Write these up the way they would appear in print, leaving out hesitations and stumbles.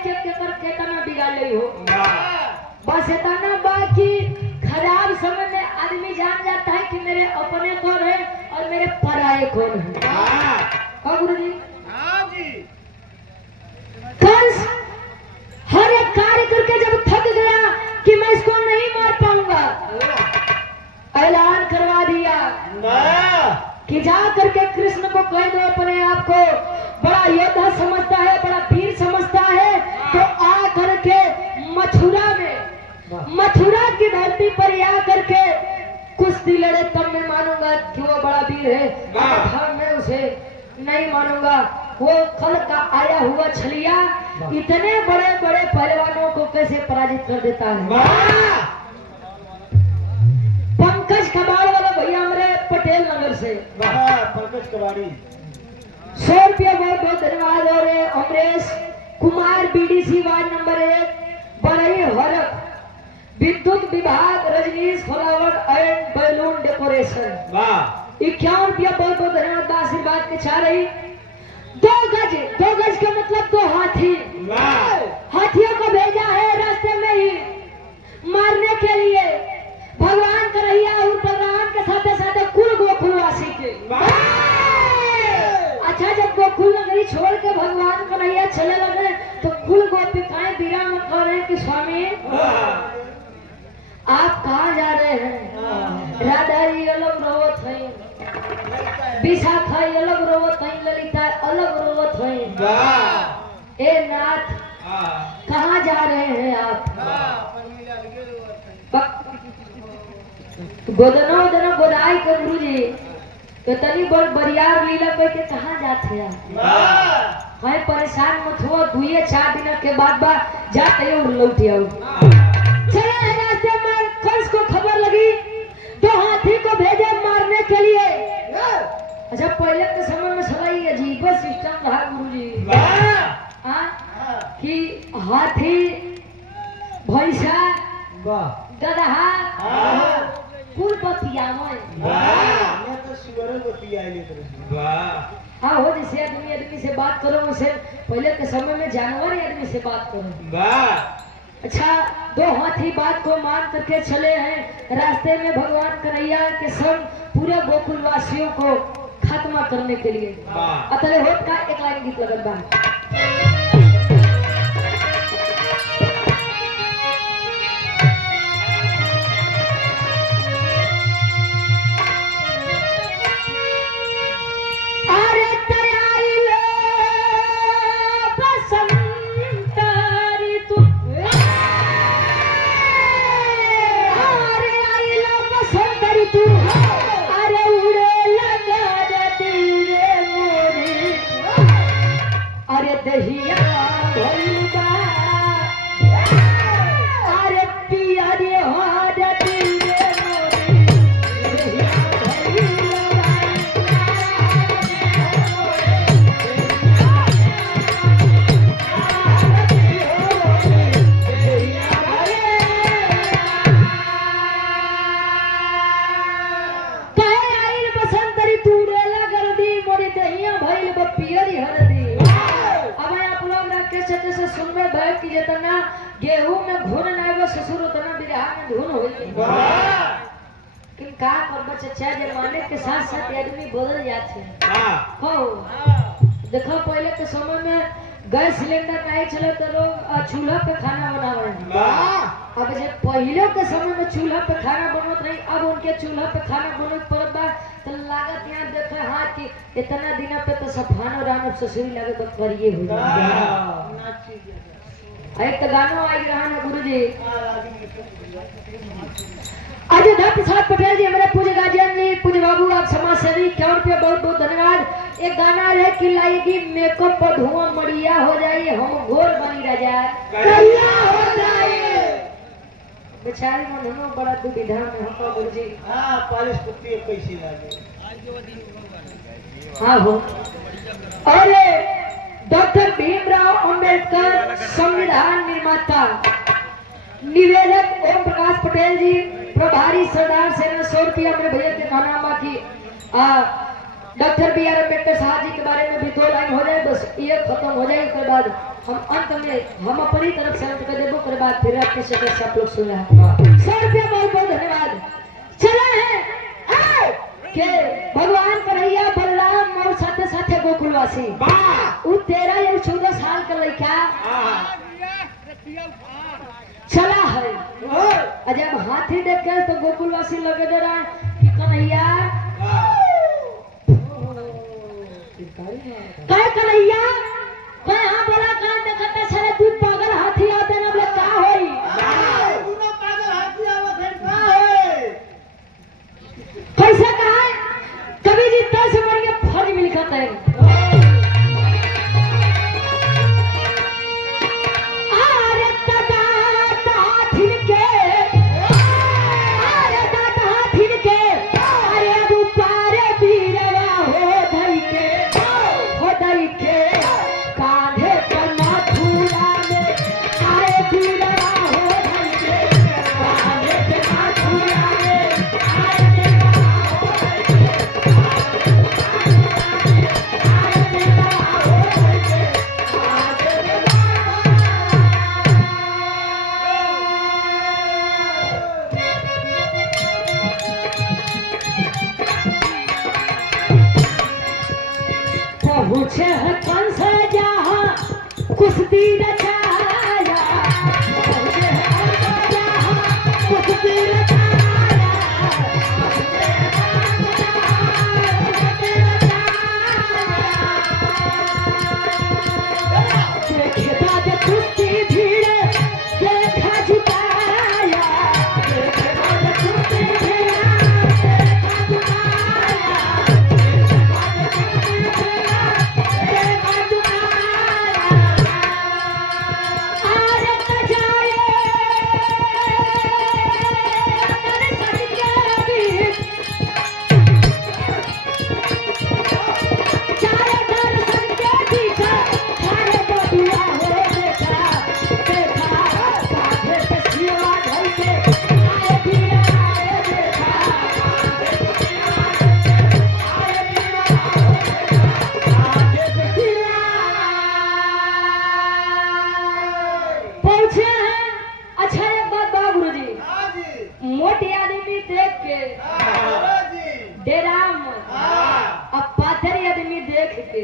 के कर केतना बिगाड़ ले हो। बस इतना बाकी खराब समय में आदमी जान जाता है कि मेरे अपने कौन है और मेरे पराये कौन है। हाँ गुरु जी। कंस हर एक कार्य करके जब थक गया कि मैं इसको नहीं मार पाऊंगा, ऐलान करवा दिया कि जा करके कृष्ण को कह दो अपने आप को बड़ा योद्धा समझता है, बड़ा वीर समझता है, तो आ करके मथुरा की धरती पर आ करके कुश्ती लड़े, तब मैं मानूंगा कि वो बड़ा वीर है। अन्यथा मैं उसे नहीं मानूंगा। वो कल का आया हुआ छलिया इतने बड़े बड़े पहलवानों को कैसे पराजित कर देता है। पंकज कबाड़ वाला भैया मेरे पटेल नगर से पंकज कबाड़ी 100 रुपया बहुत बहुत धन्यवाद। और Amresh Kumar BDC ward number 1 बड़ई हरक विद्युत विभाग Rajnish flower and balloon decoration 51 रुपया बहुत बहुत धन्यवाद। आशीर्वाद के चाह रही 2 गज का मतलब 2 हाथी, हाथियों को भेजा है रास्ते में ही मारने के लिए भगवान कन्हैया और बलराम के साथ साथ कुल गोकुलवासी के। अच्छा जब गोकुल नगरी छोड़ के भगवान कन्हैया चले लगे तो कुल गोपिकाएं विराम कर रहे हैं कि स्वामी आप कहाँ जा रहे हैं। राधा जी अलग रोवत है, विशाखा अलग रोवत है, ललिता अलग रोवत है। ए नाथ कहाँ जा रहे हैं आप। गोदना गोदाई के गुरु जी तो तनी बड़ बरियार लीला कह के कहाँ जाते हैं। है परेशान मत हो, 2-4 दिन के बाद जाते और लौट आओ। चले रास्ते में कंस को खबर लगी तो हाथी को भेजे मारने के लिए। अच्छा पहले के समय में सला ये अजीब सिस्टम रहा गुरुजी कि हाथी भैंसा गदहा कुल बतियावे। हाँ हो जैसे आदमी से बात करो वैसे पहले के समय में जानवर ही आदमी से बात करो। अच्छा 2 हाथी बात को मान करके चले हैं। रास्ते में भगवान कन्हैया के संग पूरे गोकुल वासियों को खात्मा करने के लिए अतले होत का एक लाइन गीत लगल बा। गेहूं में घुन नहीं वो ससुर उतना बिरहा में धुन हो का करबा चचा जमाने के साथ साथ आदमी बदल जाते हैं। हो देखो पहले के समय में गैस सिलेंडर नहीं चले तो लोग चूल्हा पे खाना बनावे। अब जब पहले के समय में चूल्हा पे खाना बनत रही, अब उनके चूल्हा पे खाना बनत पड़त बा तो लागत यहाँ देखे हाँ कि इतना दिन पे तो सफानो रान ससुरी लगे तो करिए हो एक तो गाना आई रहा है गुरुजी। अयोध्या प्रसाद पटेल जी हमारे पूज्य गार्जियन जी पूज्य बाबू आप समाज सेवी 51 रुपया बहुत बहुत धन्यवाद। एक गाना है कि लाएगी मेकअप पर धुआं मड़िया हो जाए हम घोर बनी रह जाए बेचारी मन हम बड़ा दुविधा में हम गुरुजी। हां पालिश पुट्टी कैसी लागे हां हो। और डॉक्टर भीमराव अंबेडकर संविधान निर्माता निवेदक ओम प्रकाश पटेल जी प्रभारी सरदार सेना 100 रुपया मेरे भैया के नामा की डॉक्टर बी आर अम्बेडकर साहब जी के बारे में भी 2 लाइन हो जाए, बस ये खत्म हो जाए। उसके बाद हम अंत में हम अपनी तरफ से अंत कर देबो, उसके बाद फिर आपके से आप लोग सुना। 100 रुपया बहुत बहुत धन्यवाद। चला है के भगवान कन्हैया बलराम और साथे साथे गोकुलवासी उ 13 या 14 साल का लड़का चला है। और जब हाथी देख के तो गोकुलवासी लगे दे रहा है कि कन्हैया कहे कन्हैया कहे हाँ बोला कहाँ देखता सारे तू पागल हाथी आते ना बोले का होई कैसे कहा है कवि जी 10 वर्ग के फर्ज में लिखा है पूछे है कौन सा जहाँ कुश्ती रचाया पूछे है कौन सा जहाँ कुश्ती देखा जो कुश्ती भीड़ देखा झुकाया देखा जो कुश्ती भीड़ मोटे आदमी देख के डेरा मत अब पाथर आदमी देख के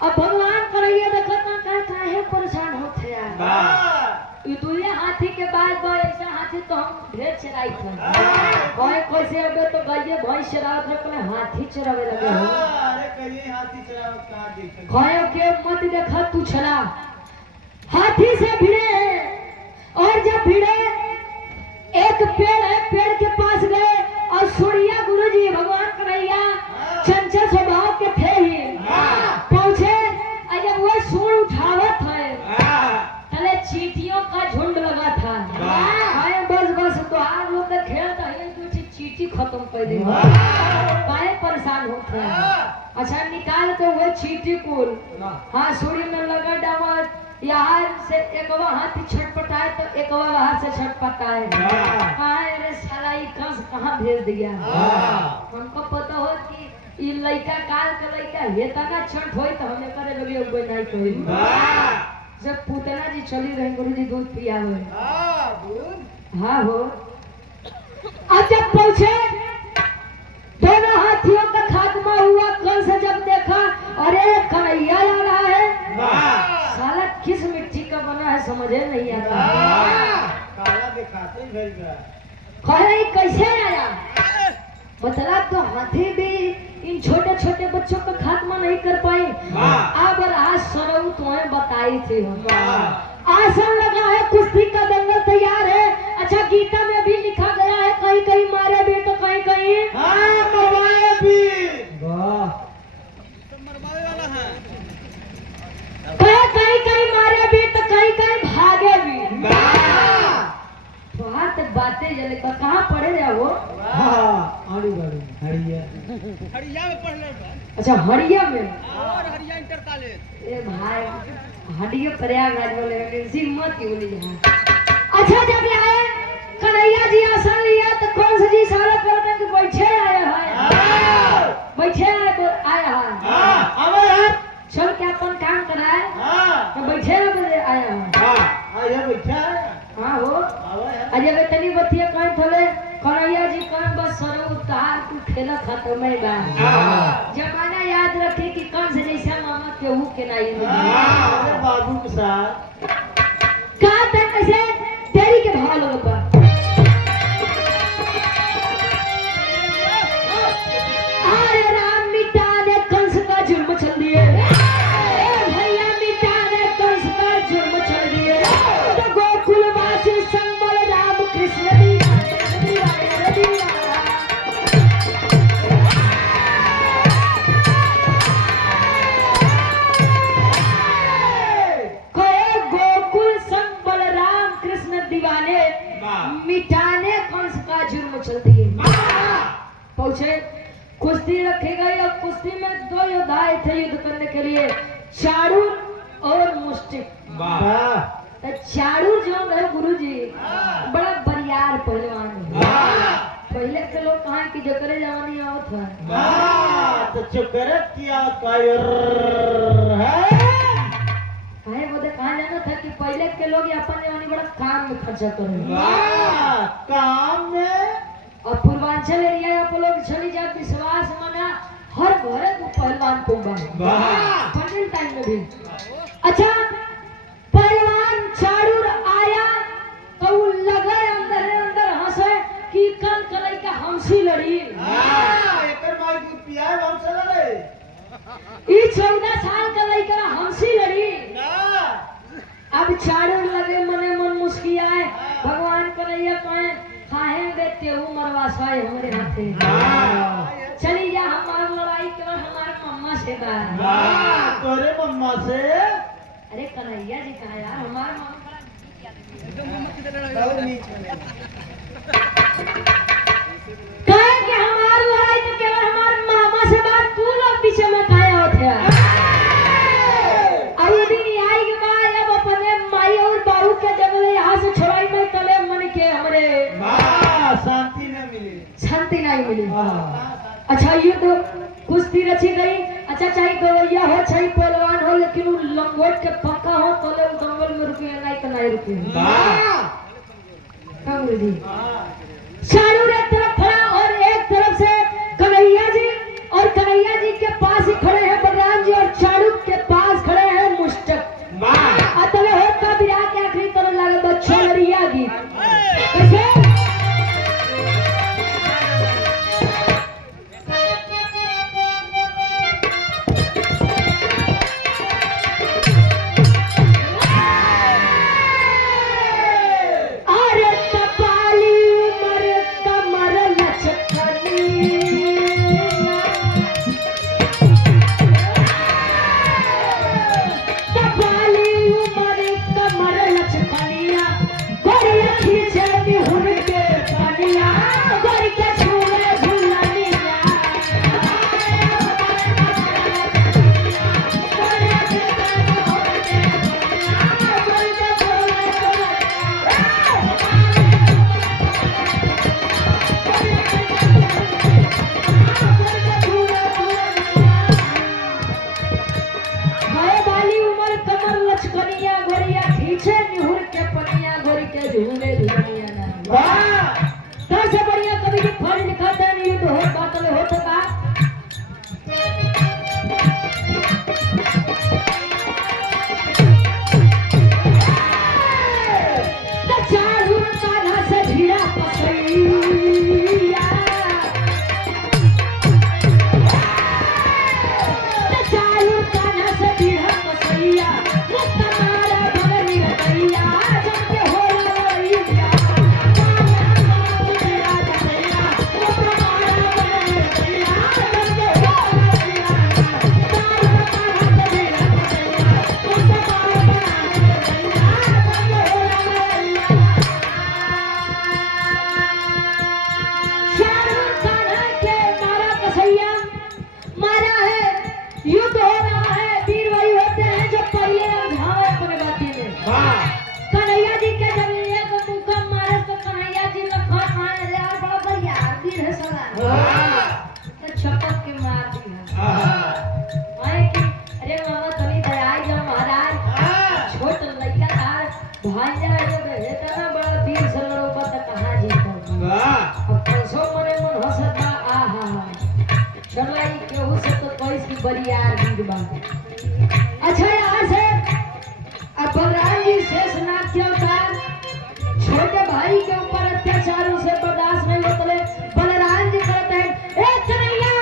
अब भगवान कन्हैया देखो ना काहे परेशान होते यार ये दुनिया हाथी के बाद ऐसा हाथी तो हम ढेर चराई थे कोई कैसे अबे तो गाय भैंस चरावत रखले हाथी चरावे लगे हो अरे कहिए हाथी चराव कहां देख खाए के मत देखा तू चला हाथी से भिड़े और जब भिड़े एक पेड़ है पेड़ के पास गए और सूर्या गुरुजी भगवान कन्हैया चंचल स्वभाव के थे ही पहुंचे और जब वो सूर उठावत है तले चींटियों का झुंड लगा था बस बस तो आप लोग का खेल था ये तो चींटी खत्म कर दी काहे परेशान होते हैं। अच्छा निकाल के वो चींटी कुल हाँ सूर्य में लगा डावा यहाँ से एक हाथी छटपटाए तो एक वहां से छटपटाए अरे साला ये कहाँ भेज दिया हमको पता हो कि ये लड़का काल का लड़का ये तना छट होई तो हमें करे लगे कोई नहीं कोई जब पूतना जी चली रहे गुरुजी दूध पिया हुए हाँ हो अब जब पहुंचे दोनों हाथियों का खात्मा हुआ कल से जब देखा अरे कन्हैया आ रहा है साला किस मिट्टी का बना है समझे नहीं आता काला दिखाते ही खैर कैसे आया बतला तो हाथी भी इन छोटे छोटे बच्चों का खात्मा नहीं कर पाए अब आज सरऊ तुम्हें बताई थी आसन लगा है कुश्ती का दंगल तैयार है। अच्छा गीता में भी लिखा गया है कहीं कहीं मारे भी तो कहीं कहीं मरवाए भी कहीं कहीं मारे भी तो कहीं कहीं भागे भी वहां तक बातें जले कहाँ पढ़े रहे वो हरिया में पढ़ ले अच्छा हरिया में और हरिया इंटर कॉलेज ए भाई हरिया प्रयागराज बोले मत क्यों नहीं जहाँ अच्छा जब आए कन्हैया कन्हैया जी आसन लिया तो कौन सा जी सारा करने के बैठे आया है, बैठे आया है। अब यार चल के अपन काम कराए तो बैठे आया है। आया बैठा है। हाँ हो अब यार अजय वे तनी बतिया कहीं थोले कन्हैया जी कहीं बस सरो उतार तू खेला खत्म है बा। जमाना याद रखे कि कौन से जैसा मामा केहू के नहीं अरे बाबू के साथ का तक कैसे तेरी के भाव लोग बा। अरे राम मिटा दे कंस का जुर्म चल दिए, भैया मिटा दे कंस का जुर्म चल दिए। तो गोकुलवासी संग बलराम कृष्ण गोकुल संग बलराम कृष्ण दीवाने मिटाने कंस का जुर्म चल दिए। पहुंचे कुश्ती रखी गई और कुश्ती में दो योद्धा थे युद्ध करने के लिए, चाणूर और मुष्टिक। तो चाणूर जो है गुरुजी बड़ा बरियार पहलवान है। पहले के लोग कहा कि जकरे जवानी आवत है तो चुकरत किया कायर है। कहे बोले कहा जाना था कि पहले के लोग अपन जवानी बड़ा काम में खर्चा करे काम में और पूर्वांचल एरिया आप लोग चली जाए विश्वास माना हर घर को पहलवान पोंगा पंडिल टाइम में भी। अच्छा पहलवान चारूर आया तो वो लगे अंदर अंदर हंसे कि कल कलई का हमसी लड़ी। एकर माई दूध पियाए हम चला रे ई 14 साल का लड़का हमसी लड़ी। ना अब चारूर लगे मने मन मुस्कियाए, भगवान कन्हैया कहे काहे बेटे हूँ मरवासाए हमारे हाथे। चली जा हमार लड़ाई केवल हमारे मम्मा से बा। तोरे मम्मा से अरे कन्हैया जी कहा यार हमारे मम्मा कहे कि हमार लड़ाई तो केवल हमारे मामा से बात तू लोग पीछे में काहे होते हैं। अब दिन आई के बाद अब अपने माई और बाबू के जंगल यहाँ से छोड़ाई में तले मन के हमरे शांति न मिली, शांति नहीं मिली। अच्छा युद्ध कुश्ती रची गई। अच्छा चाहे गवैया हो चाहे पहलवान हो लेकिन वो लंगोट के पक्का हो तो ले दंगल में रुके नहीं तो नहीं रुके। कमल जी चारों एक तरफ खड़ा और एक तरफ से कन्हैया जी, और कन्हैया जी के पास ही खड़े हैं बलराम जी और चारू के पास खड़े हैं मुष्टक। अतले होता बिरा के आखिरी तरह लगे बच्चों लड़िया गीत कैसे अरे तपाली उमर कमर लचकनी मार दी है आए कि अरे मामा तनी दयाई जा महाराज छोट लइका था भांजा ये इतना बड़ा वीर सलरो पर कहां जीता अब कैसो मने मन हंसत बा आहा चलाई केहू से तो कैस की बरियार वीर बा अच्छा यहाँ से अब बलराम जी शेषनाग के अवतार छोटे भाई के ऊपर अत्याचारों से बर्दाश्त नहीं होते बलराम जी कहते हैं ए कन्हैया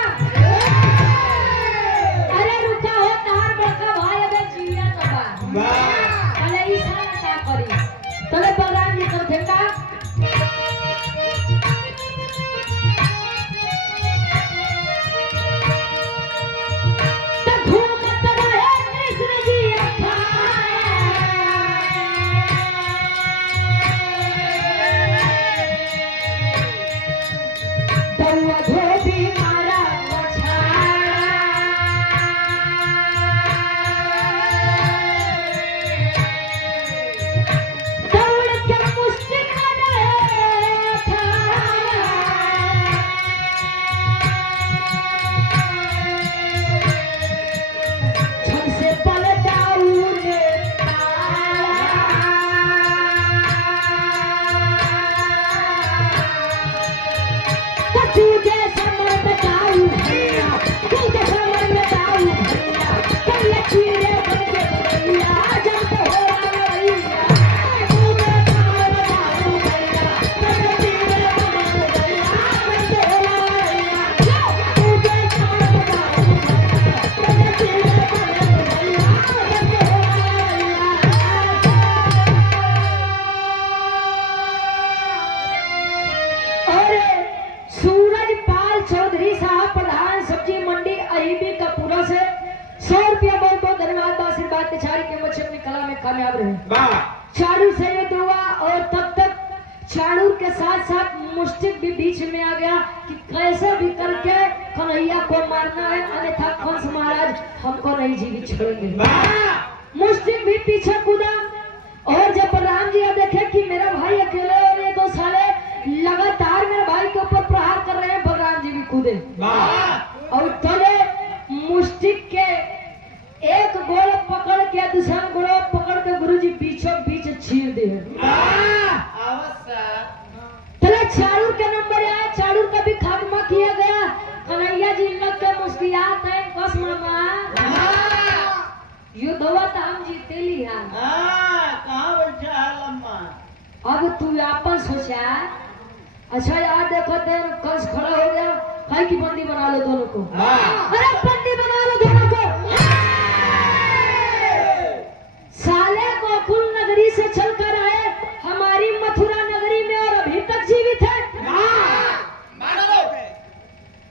अरे रुका हो तार बड़का भाई अबे जिया कबा अरे इशारा क्या करी तले बलराम जी कहते का कामयाब रहे चाणूर से युद्ध हुआ और तब तक चाणूर के साथ साथ मुश्तिक भी बीच में आ गया कि कैसे भी करके कन्हैया को मारना है अन्यथा कंस महाराज हमको नहीं जीवित छोड़ेंगे मुश्तिक भी पीछे कूदा और जब बलराम जी देखे कि मेरा भाई अकेले और ये दो साले लगातार मेरे भाई के ऊपर प्रहार कर रहे हैं बलराम जी भी कूदे और तले मुश्तिक के एक गोल पकड़ के दूसरा गोल पकड़ के गुरुजी बीचों बीच चीर दे तले चाणूर के नंबर आया चाणूर का भी खात्मा किया गया कन्हैया जी लग के मुस्कुरात है कस मामा युद्ध हुआ तो हम जीते लिया कहाँ बैठा है लम्मा अब तू आपन सोचा अच्छा यार देखो तो कंस खड़ा हो गया भाई की बंदी बना लो दोनों को अरे बंदी बना लो दोनों को साले गोकुल नगरी से चलकर आए हमारी मथुरा नगरी में और अभी तक जीवित है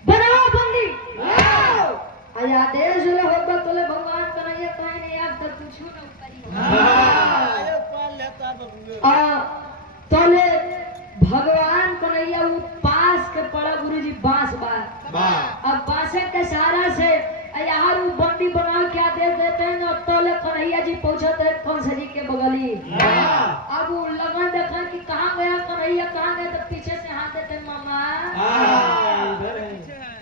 बनाओ बंदी आदेश जो होगा तोले भगवान कन्हैया कहीं नहीं आप तक कुछ न तोले भगवान कन्हैया वो पास के पड़ा गुरुजी बांस अब बांसे के सहारा से यार वो बंदी बना के आदेश देते हैं और तोले कन्हैया जी पहुंचते हैं कंस जी के बगली अब वो लगन देखा कि कहाँ गया कन्हैया कहाँ गया तो पीछे से हाथ देते मामा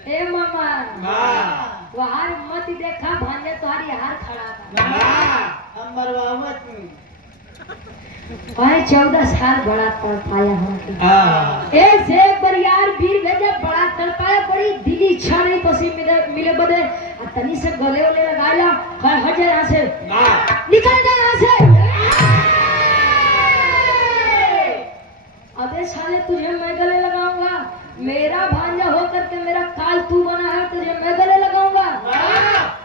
ए मामा तुहार मत देखा भांजे तुम्हारी हार खड़ा भाई 14 साल बड़ा तड़पाया हमके ऐसे बरियार वीर भेजे बड़ा तड़पाया बड़ी दिली इच्छा नहीं पसी मिले बदे तनी से गले वाले लगा ला हट जा यहाँ से निकल जा यहाँ से अबे साले तुझे मैं गले लगाऊंगा मेरा भांजा होकर के मेरा काल तू बना है तुझे मैं गले लगाऊंगा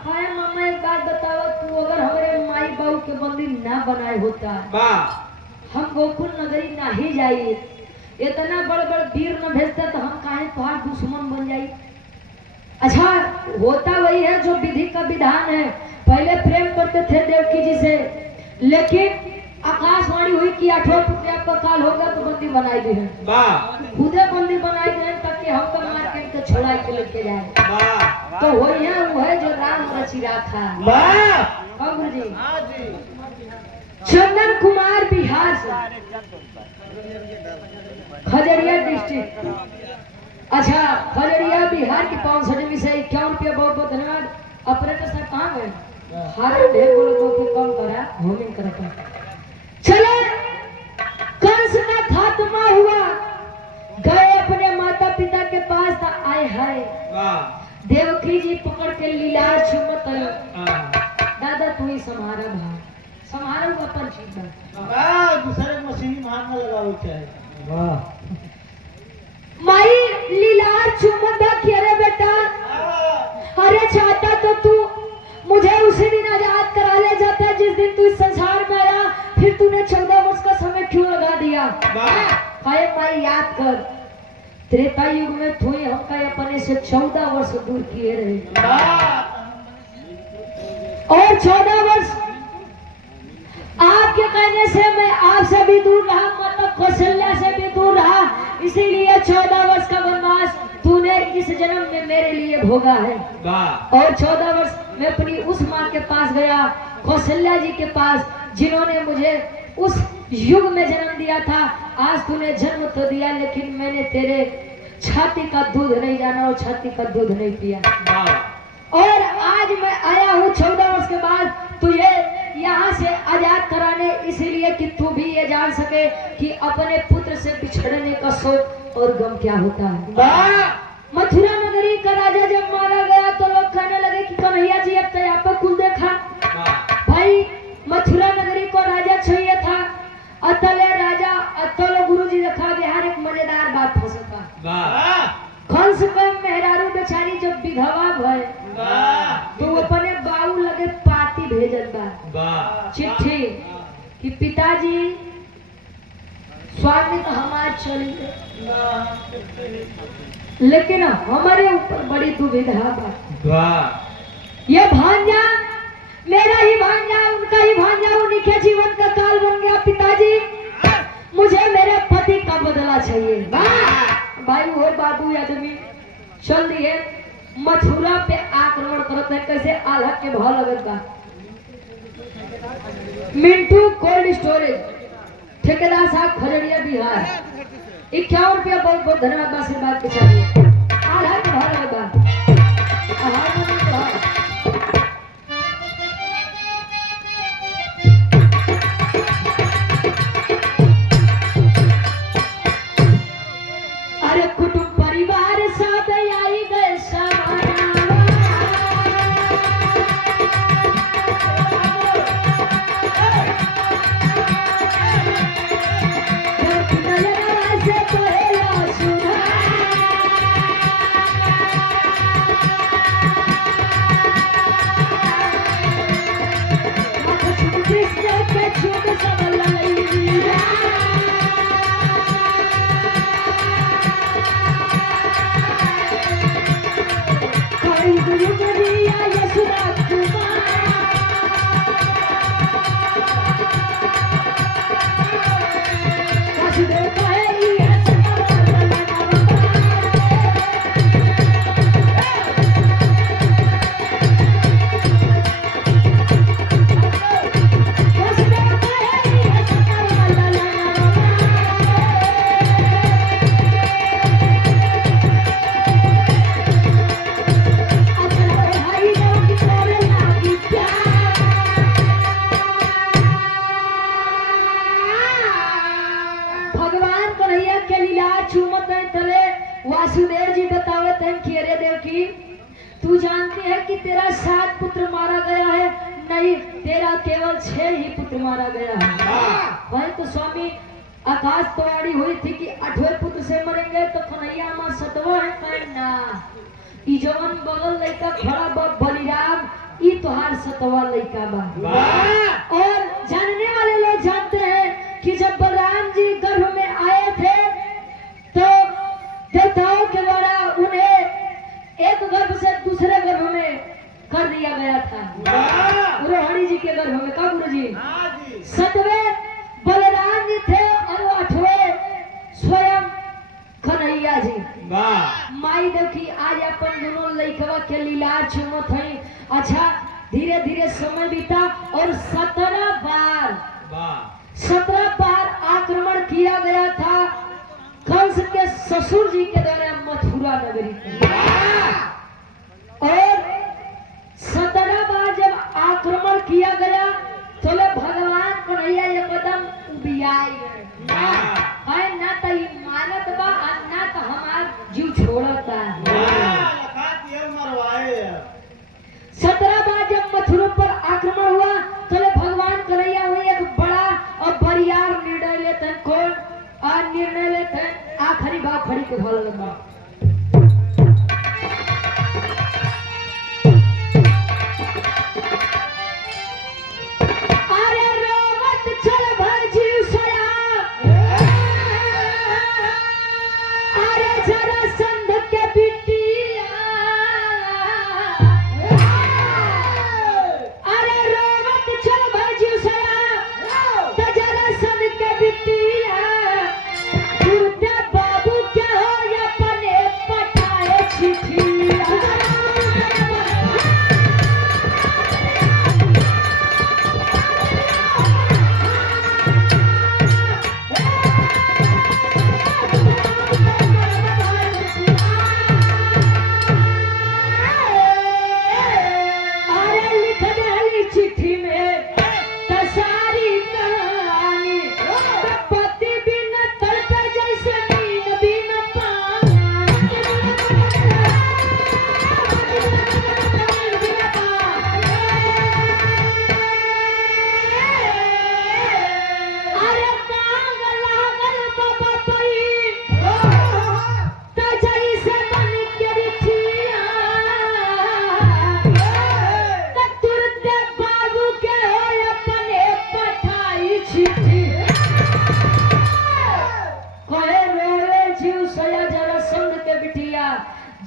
हाय मामा एक बात बताओ तू अगर हमारे माई बाबू के बंदी ना बनाए होता हम गोकुल नगरी ना ही जाइए इतना बड़ बड़ वीर न भेजते तो हम काहे तुम्हार दुश्मन बन जाई अच्छा होता वही है जो विधि का विधान है पहले प्रेम करते थे देवकी जी से लेकिन आकाशवाणी हुई कि 8वें पुत्र आपका काल होगा तो बंदी बनाई दी है खुदे बंदी बनाई दी है ताकि हम तो मार्केट के छोड़ा के लेके जाए तो वही है वो है जो राम रचिरा था गुरु जी चंदन कुमार बिहार से खजरिया डिस्ट्रिक्ट अच्छा खजरिया बिहार की 551 बहुत बहुत धन्यवाद। ऑपरेटर साहब कहाँ गए? हारे ढेर बोलो तो कि कम करा होमिंग करता। चले कंस का खात्मा हुआ, गए अपने माता पिता के पास था। आए हाय देवकी जी पकड़ के लीलार चुमत दादा तू ही समारा भाई समारा हुआ पर जीता दूसरे मशीनी मारना लगाओ चाहे। वाह माई लीलार चुमत कि अरे बेटा अरे चाहता तो तू मुझे उसी दिन आजाद करा ले जाता जिस दिन तू इस संसार में आया, फिर तूने 14 वर्ष का समय क्यों लगा दिया? हाय माई याद कर त्रेता युग में तू ही हमका अपने से 14 वर्ष दूर किए रहे और 14 वर्ष आपके कहने से मैं आपसे भी दूर रहा, मतलब कौशल्या से भी दूर रहा, इसीलिए 14 वर्ष का वनवास तूने इस जन्म में मेरे लिए भोगा है। और 14 वर्ष मैं अपनी उस माँ के पास गया, कौशल्या जी के पास, जिन्होंने मुझे उस युग में जन्म दिया था। आज तूने जन्म तो दिया लेकिन मैंने तेरे छाती का दूध नहीं जाना और छाती का दूध नहीं पिया। और आज मैं आया हूँ 14 वर्ष के बाद तुझे यहाँ से आजाद कराने, इसीलिए कि तू भी ये जान सके कि अपने पुत्र से बिछड़ने का शोक और गम क्या होता है। मथुरा नगरी का राजा जब मारा गया तो लोग कहने लगे कि कन्हैया जी अब तो यहाँ पर कुल देखा भाई, मथुरा नगरी को राजा चाहिए था। अतले राजा अतल गुरु जी देखा बिहार एक मजेदार बात हो सका। कंस का मेहरारू बेचारी जब विधवा भय तो अपने बाबू लगे पाती भेजत बा चिट्ठी कि पिताजी स्वामी तो हमार चली लेकिन हमारे ऊपर बड़ी दुविधा बा। ये भांजा मेरा ही भांजा उनका ही भांजा, उन्हीं के जीवन का काल बन गया। पिताजी मुझे मेरे पति का बदला चाहिए। भाई वो बाबू आदमी चल दिए मथुरा पे आक्रमण करते हैं। कैसे आल्हा के भाव लगत बा। मिंटू कोल्ड स्टोरेज ठेकेदार साहब खजड़िया बिहार 51 रुपया बहुत बहुत धन्यवाद आशीर्वाद के चाहिए। आल्हा के भाव लगत बा। अरे कुटुंब परिवार सब आई गए वासुदेव जी बतावत हैं कि अरे देवकी तू जानती है कि तेरा 7 पुत्र मारा गया है? नहीं, तेरा केवल 6 ही पुत्र मारा गया है। वही तो स्वामी आकाश तवाड़ी हुई थी कि 8वें पुत्र से मरेंगे तो कन्हैया मां 7वां है कहना। ई जवन बगल लड़का खड़ा बा बलिराम, ई तोहार 7वां लड़का बा। और जानने वाले लोग जानते हैं कि जब बलराम जी गर्भ में आए थे तो देवताओं के द्वारा उन्हें एक गर्भ से दूसरे गर्भ में कर दिया गया था। रोहिणी जी के गर्भ में। का गुरु जी 7वें बलराम जी थे और 8वें स्वयं कन्हैया जी। माई देखी आज अपन दोनों लड़कवा के लीला चुमत है। अच्छा धीरे धीरे समय बीता और 17 बार आक्रमण किया गया था कंस के ससुर जी के द्वारा मथुरा नगरी पर। और खियाई है ना तो ई मानत बा आ ना तो हमार जीव छोड़ता लखात ये मरवाए 17 बार जब मथुरा पर आक्रमण हुआ तो भगवान कन्हैया हुए एक बड़ा और बरियार निर्णय लेते हैं। कौन निर्णय लेते हैं? आखिरी भाव खड़ी के भल लगा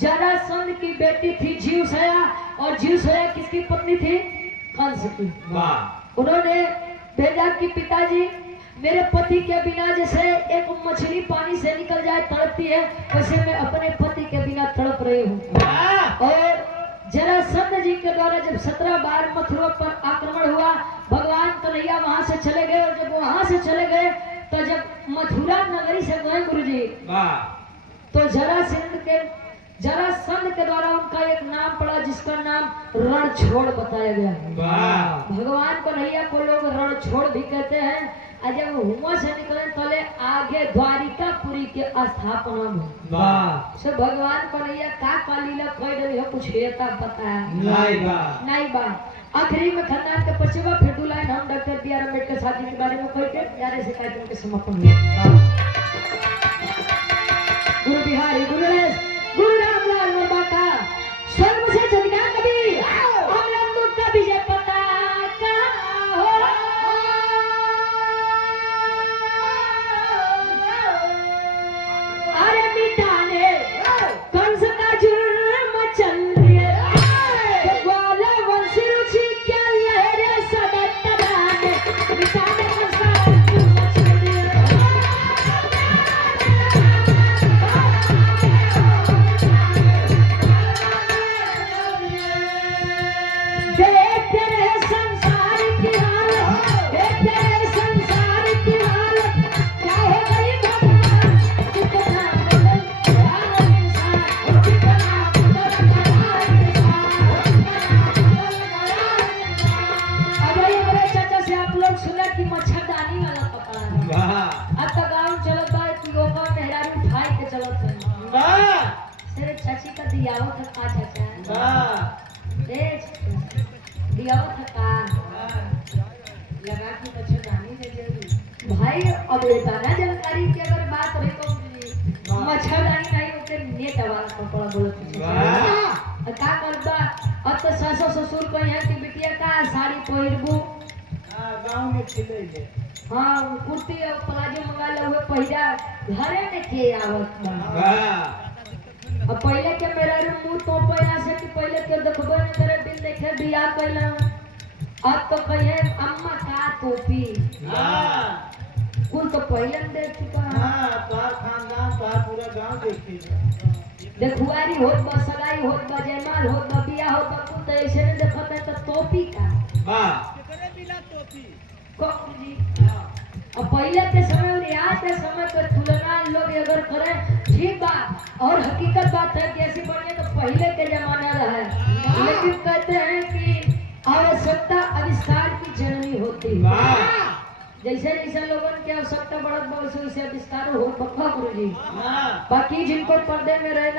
जरासंध की बेटी थी जीवसया और जीवसया किसकी पत्नी थी? कंस की। उन्होंने भेजा कि पिताजी मेरे पति के बिना जैसे एक मछली पानी से निकल जाए तड़पती है वैसे मैं अपने पति के बिना तड़प रही हूँ। और जरासंध जी के द्वारा जब 17 बार मथुरा पर आक्रमण हुआ भगवान कन्हैया वहां से चले गए और जब वहां से चले गए तो जब मथुरा नगरी से गए गुरुजी तो जरासंध के द्वारा उनका एक नाम पड़ा जिसका नाम रणछोड़ बताया गया है। भगवान कन्हैया को लोग रणछोड़ भी कहते हैं। और जब हुआ से निकले तले आगे द्वारिकापुरी के स्थापना में से भगवान कन्हैया का लीला कोई रही हो कुछ हेता बताया नहीं बा। आखिरी में खन्ना के पछवा फिर दुलाइन हम डॉक्टर बी आर अम्बेडकर साहब जी के बारे में कोई के प्यारे से कार्यक्रम के समापन हुआ। गुरु बिहारी गुरु रामलाल वर्मा का स्वर्ग से जगना कभी हम लोग का विजय पताका हो। अरे मिटाने कंस का जुर्म चंद्रिय ग्वाला वंश रुचि क्या लहरे सदा तबाने मिटाने कंस का जुर्म चंद्रिय भाई अब ना जानकारी की अगर बात रही तो मच्छरदानी नहीं होते नेट वाला कपड़ा बोलत का करबा अब तो सासो ससुर को यहाँ की बिटिया का साड़ी पहिरबू गांव में खिले दे हां कुर्ती और प्लाजो मंगा ले हुए पहिरा घरे में के आवत बा। अब पहले के मेरा मुंह तो पया से कि पहले के देखबो न करे दिन देखे बियाह कइला अब तो कहे अम्मा का टोपी कुल तो पहले देख चुका तार खानदान तार पूरा गांव देखी देखुआरी होत बा सगाई होत बा जयमाल होत बा बियाह होत बा कुल तो ऐसे ने देखत है तो टोपी का करे बिना टोपी को जी। अब पहले के समय और आज के समय पर तुलना लोग अगर करें ठीक बात और हकीकत बात है कैसी बढ़िया तो पहले के जमाना रहा है लेकिन कहते हैं कि आवश्यकता आविष्कार की जननी होती है। जैसे जैसे लोगन की आवश्यकता बढ़त बा वैसे वैसे विस्तार हो पक्का गुरुजी। हाँ बाकी जिनको पर्दे में रहना